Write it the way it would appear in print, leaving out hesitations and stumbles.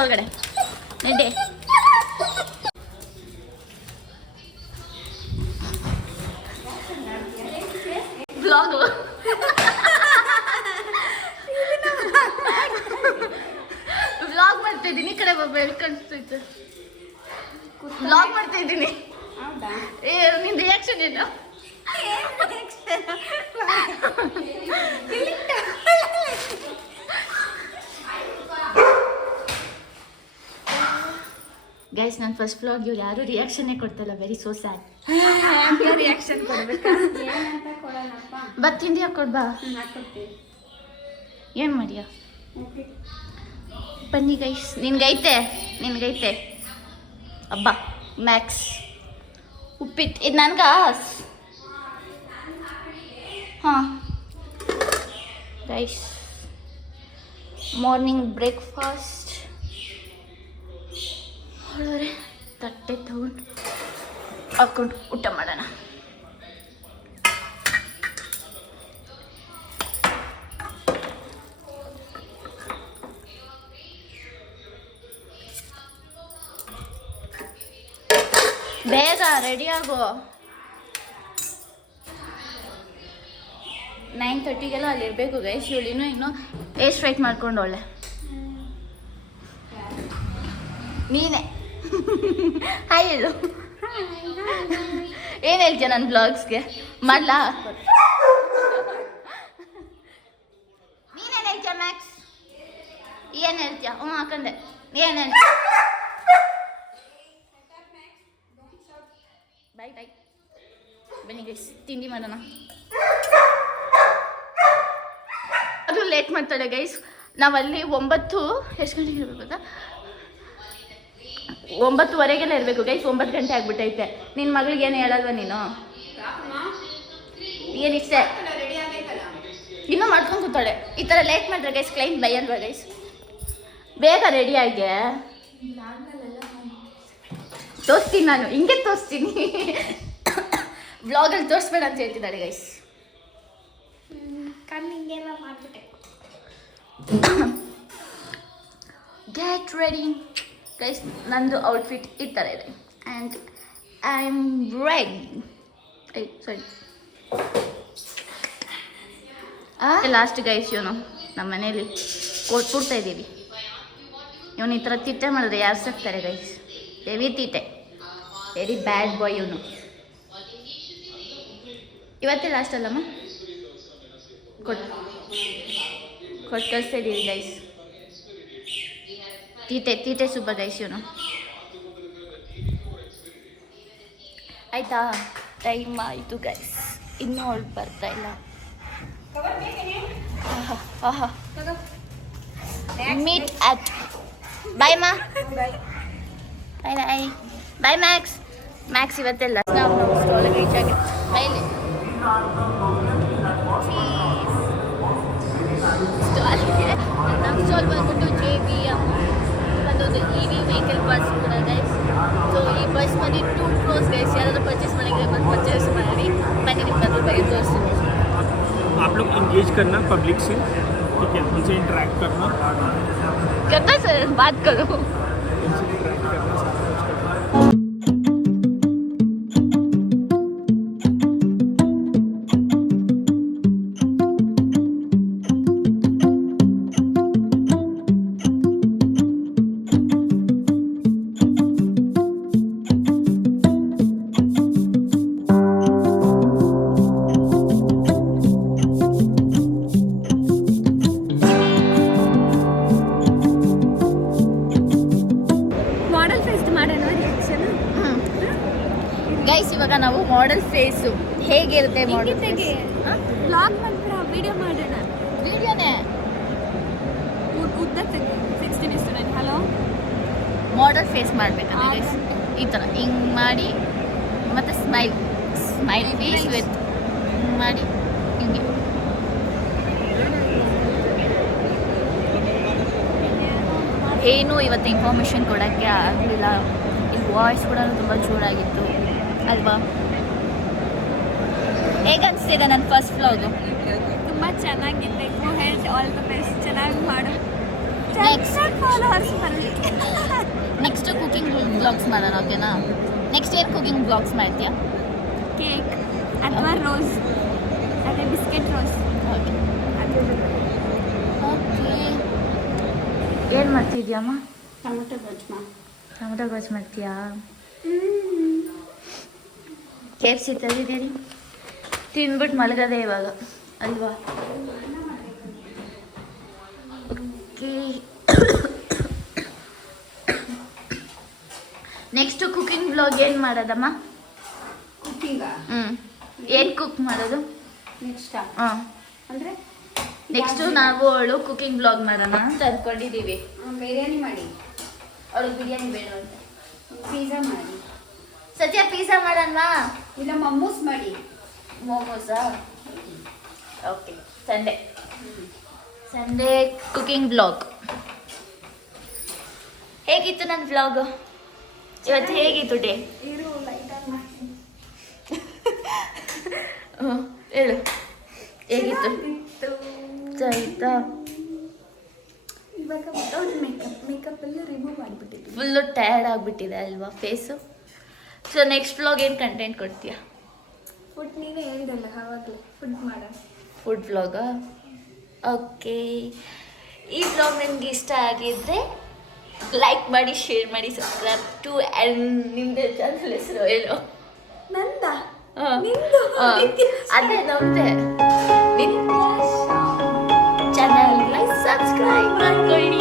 ಒಳಗಡೆ ನಡಿ. Blog vlog ಮಾಡ್ತಾ ಇದ್ದೀನಿ. ಈ ಕಡೆ ಬೆಳ್ ಕಾಣಿಸ್ತೈತೆ. ವ್ಲಾಗ್ ಮಾಡ್ತಾ ಇದ್ದೀನಿ. ಏ ನಿನ್ ರಿಯಾಕ್ಷನ್ ಏನು? ಗೈಸ್ ನನ್ನ ಫಸ್ಟ್ ವ್ಲಾಗ್ ಇವ್ರು ಯಾರು ರಿಯಾಕ್ಷನ್ನೇ ಕೊಡ್ತಲ್ಲ. Very so sad. ರಿಯಾಕ್ಷನ್ ಕೊಡ್ಬೇಕಾ? ಬತ್ ತಿಂಡಿ ಹಾಕೊಡ್ ಬಾ. ಏನು ಮಾಡಿಯಾ? ಬನ್ನಿ ಗೈಸ್. ನಿನ್ಗೈತೆ ಅಬ್ಬ ಮ್ಯಾಕ್ಸ್ ಉಪ್ಪಿಟ್ಟು. ಇದು ನನ್ಗ ಹಾಂ ಗೈಸ್ ಮಾರ್ನಿಂಗ್ ಬ್ರೇಕ್ಫಾಸ್ಟ್ ಹೊಳೋರೆ ತಟ್ಟೆ ತಗೊಂಡು ಹಾಕ್ಕೊಂಡು ಊಟ ಮಾಡೋಣ. ಬೇಗ ರೆಡಿ ಆಗು. 9:30ಗೆಲ್ಲ ಅಲ್ಲಿ ಇರಬೇಕು ಗೈಸ್. ಇವಳಿನೂ ಇನ್ನು ಎಷ್ಟು ವೆಯ್ಟ್ ಮಾಡ್ಕೊಂಡು ಒಳ್ಳೆ ನೀನೇ ಹಾಯ್ ಹೇಳು. ಏನು ಹೇಳ್ತೀಯ ನನ್ನ ಬ್ಲಾಗ್ಸ್ಗೆ? ಮಾಡ್ಲಾ? ನೀನೇನು ಹೇಳ್ತೀಯ ಮ್ಯಾಕ್ಸ್? ಏನು ಹೇಳ್ತೀಯ? ಹ್ಞೂ ಹಾಕಂಡೆ. ಏನು ಹೇಳ್ತೀಯ? ಬಾಯ್ ಬಾಯ್. ಬನ್ನಿ ಗೈಸ್ ತಿಂಡಿ ಮಾಡೋಣ. ಅದು ಲೇಟ್ ಮಾಡ್ತಾಳೆ ಗೈಸ್. ನಾವಲ್ಲಿ 9 ಎಷ್ಟು ಗಂಟೆಗೆ ಇರಬೇಕು ಗೊತ್ತಾ? 9:15ಗೆಲ್ಲ ಇರಬೇಕು ಗೈಸ್. 9 ಗಂಟೆ ಆಗ್ಬಿಟ್ಟೈತೆ. ನಿನ್ನ ಮಗಳಿಗೆ ಏನು ಹೇಳಲ್ವ ನೀನು? ಏನಿಷ್ಟ ಇನ್ನೂ ಮಾಡ್ಕೊಂಡು ಕೂತಾಳೆ. ಈ ಥರ ಲೇಟ್ ಮಾಡಿದ್ರೆ ಗೈಸ್ ಕ್ಲೈಂಟ್ ಬೈಯಲ್ವ ಗೈಸ್? ಬೇಗ ರೆಡಿಯಾಗಿ ತೋರಿಸ್ತೀನಿ ನಾನು. ಹಿಂಗೆ ತೋರಿಸ್ತೀನಿ. ಬ್ಲಾಗಲ್ಲಿ ತೋರಿಸ್ಬೇಡ ಅಂತ ಹೇಳ್ತಿದ್ದಾಳೆ ಗೈಸ್. ಕಣ್ಣಿಂಗೆಲ್ಲ ಮಾಡ್ಬಿಟ್ಟೆ. Get ready guys. ನಂದು ಔಟ್ಫಿಟ್ ಈ ಥರ ಇದೆ and I am ready. Sorry last guys ಇವನು ನಮ್ಮ ಮನೇಲಿ ಕೊಡ್ತಾ ಇದ್ದೀವಿ. ಇವನು ಈ ಥರ ತಿಟ್ಟೆ ಮಾಡಿದ್ರೆ ಯಾರು ಸಾಕ್ತಾರೆ ಗೈಸ್? ಹೆವಿ ತೀಟೆ, ವೆರಿ ಬ್ಯಾಡ್ ಬಾಯ್ ಇವನು. ಇವತ್ತೇ ಲಾಸ್ಟ್ ಅಲ್ಲಮ್ಮ ಕೊಟ್ಟು ಕಳಿಸ್ತಾ ಇದ್ದೀವಿ ಗೈಸ್. ತೀಟೆ ಸೂಪರ್ ಗೈಸ್ ಇವನು. ಆಯಿತಾ? ಟೈಮ್ ಆಯಿತು ಗೈಸ್. ಇನ್ನೂ ಅವಳು ಬರ್ತಾ ಇಲ್ಲ. ಮೀಟ್ ಅಟ್ ಬಾಯ್ ಮಾ. ಬಾಯ್ ಬಾಯ್ ಬಾಯ್ ಮ್ಯಾಕ್ಸ್. ಮ್ಯಾಕ್ಸ್ ಇವತ್ತೆಲ್ಲ ನಾವು ಸ್ಟಾಲಿಗೆ ರೀಚ್ ಆಗಿ ಬೈಲಿ ಸ್ಟಾಲಿಗೆ. ನಮ್ಮ ಸ್ಟಾಲ್ ಬಂದ್ಬಿಟ್ಟು JBM ಅದೊಂದು EV ವೆಹಿಕಲ್ ಬಸ್ ಕೂಡ ಗೈಸ್. ಸೊ ಈ ಬಸ್ ಬಂದು 2 crores ಗೈಸ್. ಯಾರಾದರೂ ಪರ್ಚೇಸ್ ಮಾಡಿದ್ರೆ ಬಂದು ಪರ್ಚೇಸ್ ಮಾಡಿ ಬನ್ನಿ. ನಿಮ್ಮ ಬಗ್ಗೆ ತೋರಿಸ್ತೀನಿ. आप लोग इंगेज करना पब्लिक से, ठीक है? उनसे इंटरेक्ट करना सर, बात करो. उनसे इंटरेक्ट करना, सब कुछ करना. ಗೈಸ್ ಇವಾಗ ನಾವು ಮಾಡೆಲ್ ಫೇಸು ಹೇಗಿರುತ್ತೆ ಮಾಡೆಲ್ ಫೇಸ್ ಬ್ಲಾಗ್ ಮಾಡ್ತೀರಾ? ವಿಡಿಯೋ ಮಾಡೋಣ. ವಿಡಿಯೋನೇ ಉದ್ದ 16:9. ಹಲೋ ಮಾಡೆಲ್ ಫೇಸ್ ಮಾಡಬೇಕಂದ್ರೆ ಗೈಸ್ ಈ ಥರ ಹಿಂಗೆ ಮಾಡಿ ಮತ್ತು ಸ್ಮೈಲ್ ಫೇಸ್ ವಿತ್ ಮಾಡಿ ಹಿಂಗೆ. ಏನೂ ಇವತ್ತು ಇನ್ಫಾರ್ಮೇಷನ್ ಕೊಡೋಕ್ಕೆ ಆಗಲಿಲ್ಲ. ಈ ವಾಯ್ಸ್ ಕೂಡ ತುಂಬ ಜೋರಾಗಿತ್ತು ಅಲ್ವಾ? ಹೇಗೆ ಅನಿಸ್ತಿದೆ ನನ್ನ ಫಸ್ಟ್ ವ್ಲಾಗು? ತುಂಬ ಚೆನ್ನಾಗಿದೆ. ಗೋ ಹೆಡ್, ಆಲ್ ದ ಬೆಸ್ಟ್. ಚೆನ್ನಾಗಿ ಮಾಡು. ಫಾಲೋವರ್ಸ್ ಬರಲಿ. ನೆಕ್ಸ್ಟ್ ಕುಕಿಂಗ್ ಬ್ಲಾಗ್ಸ್ ಮಾಡೋಣ, ಓಕೆನಾ? ನೆಕ್ಸ್ಟ್ ಏನು ಕುಕಿಂಗ್ ಬ್ಲಾಗ್ಸ್ ಮಾಡ್ತೀಯಾ? ಕೇಕ್ ಅಥವಾ ರೋಸ್, ಅದೇ ಬಿಸ್ಕೆಟ್ ರೋಸ್. Okay okay. ಏನು ಮಾಡ್ತಿದ್ಯಮ್ಮ? ಟೊಮೆಟೊ ಗೊಜ್ಜು. ಟೊಮೆಟೊ ಗೊಜ್ಜು ಮಾಡ್ತೀಯಾ? KFC ತಂದಿದ್ದೀರಿ, ತಿಂದ್ಬಿಟ್ಟು ಮಲಗದೆ ಇವಾಗ ಅಲ್ವಾ? ಓಕೆ. ನೆಕ್ಸ್ಟ್ ಕುಕಿಂಗ್ ಬ್ಲಾಗ್ ಏನು ಮಾಡೋದಮ್ಮ? ಕುಕ್ಕಿಂಗ ಏನು ಕುಕ್ ಮಾಡೋದು ನೆಕ್ಸ್ಟಾ? ಹಾಂ, ಅಂದರೆ ನೆಕ್ಸ್ಟು ನಾವು ಅವಳು ಕುಕಿಂಗ್ ಬ್ಲಾಗ್ ಮಾಡೋಣ ಅಂತ ಅಂದ್ಕೊಂಡಿದ್ದೀವಿ. ಬಿರಿಯಾನಿ ಮಾಡಿ, ಅವಳಿಗೆ ಬಿರಿಯಾನಿ ಬೇಡ ಅಂತ. ಪಿಜ್ಜಾ ಮಾಡಿ, ಸತ್ಯ ಪಿಜ್ಜಾ ಮಾಡೋಣವಾ? ಇಲ್ಲ ಮಮ್ಮೂಸ್ ಮಾಡಿ. ಮೋಮೋಸಾ? ಓಕೆ. Sunday cooking blog. ಹೇಗಿತ್ತು ನನ್ನ ಬ್ಲಾಗ್ ಇವತ್ತು? ಹೇಗಿತ್ತು ಡೇ? ಇರು ಲೈಟಾಗಿ ಮಾಡ್ತೀನಿ. ಹೇಳು, ಹೇಗಿತ್ತು? ಆಯ್ತಾ? ಇವಾಗ ವಿತೌಟ್ ಮೇಕಪ್ ಎಲ್ಲ ರಿಮೂವ್ ಮಾಡಿಬಿಟ್ಟಿದ್ವಿ. ಫುಲ್ಲು ಟಯರ್ಡ್ ಆಗಿಬಿಟ್ಟಿದೆ ಅಲ್ವಾ ಫೇಸು? ಸೊ ನೆಕ್ಸ್ಟ್ ಬ್ಲಾಗ್ ಏನು ಕಂಟೆಂಟ್ ಕೊಡ್ತೀಯಾ? ಫುಡ್ ನೀವೇ ಹೇಳಿದಲ್ಲ ಆವಾಗಲೇ, ಫುಡ್ ಮಾಡೋಣ. ಫುಡ್ ಬ್ಲಾಗಾ? ಓಕೆ. ಈ ಬ್ಲಾಗ್ ನಿಮ್ಗೆ ಇಷ್ಟ ಆಗಿದ್ದರೆ ಲೈಕ್ ಮಾಡಿ, ಶೇರ್ ಮಾಡಿ, ಸಬ್ಸ್ಕ್ರೈಬ್ ಟು. ಆ್ಯಂಡ್ ನಿಮ್ಮದೇ ಚಾನಲ್ ಹೆಸರು ಹೇಳು. ನಂದ ಹಾಂ, ನಿಂದು ಅದೇ ನಮ್ಮದೇ. ಚಾನಲ್ನ ಸಬ್ಸ್ಕ್ರೈಬ್ ಮಾಡ್ಕೊಳ್ಳಿ.